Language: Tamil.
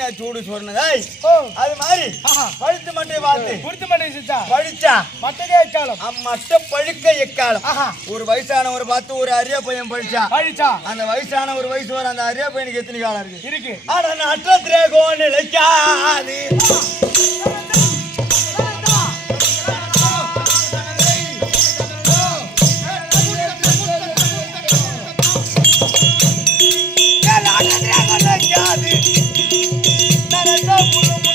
மீனா சூடு சொன்னதா அது மாதிரி பழுத்து மட்டை பார்த்து குடுத்து மட்டை பழிச்சா மட்டை எக்காலம் மட்டை பழுக்க எக்காலம் ஒரு வயசானவர் பார்த்து ஒரு அரிய பையன் பழிச்சா அந்த வயசான ஒரு வயசு வர அந்த அரிய பையனுக்கு எத்தனை காலம் இருக்கு ஆனா நட்சத்திர கோன் நிலைக்காது நரச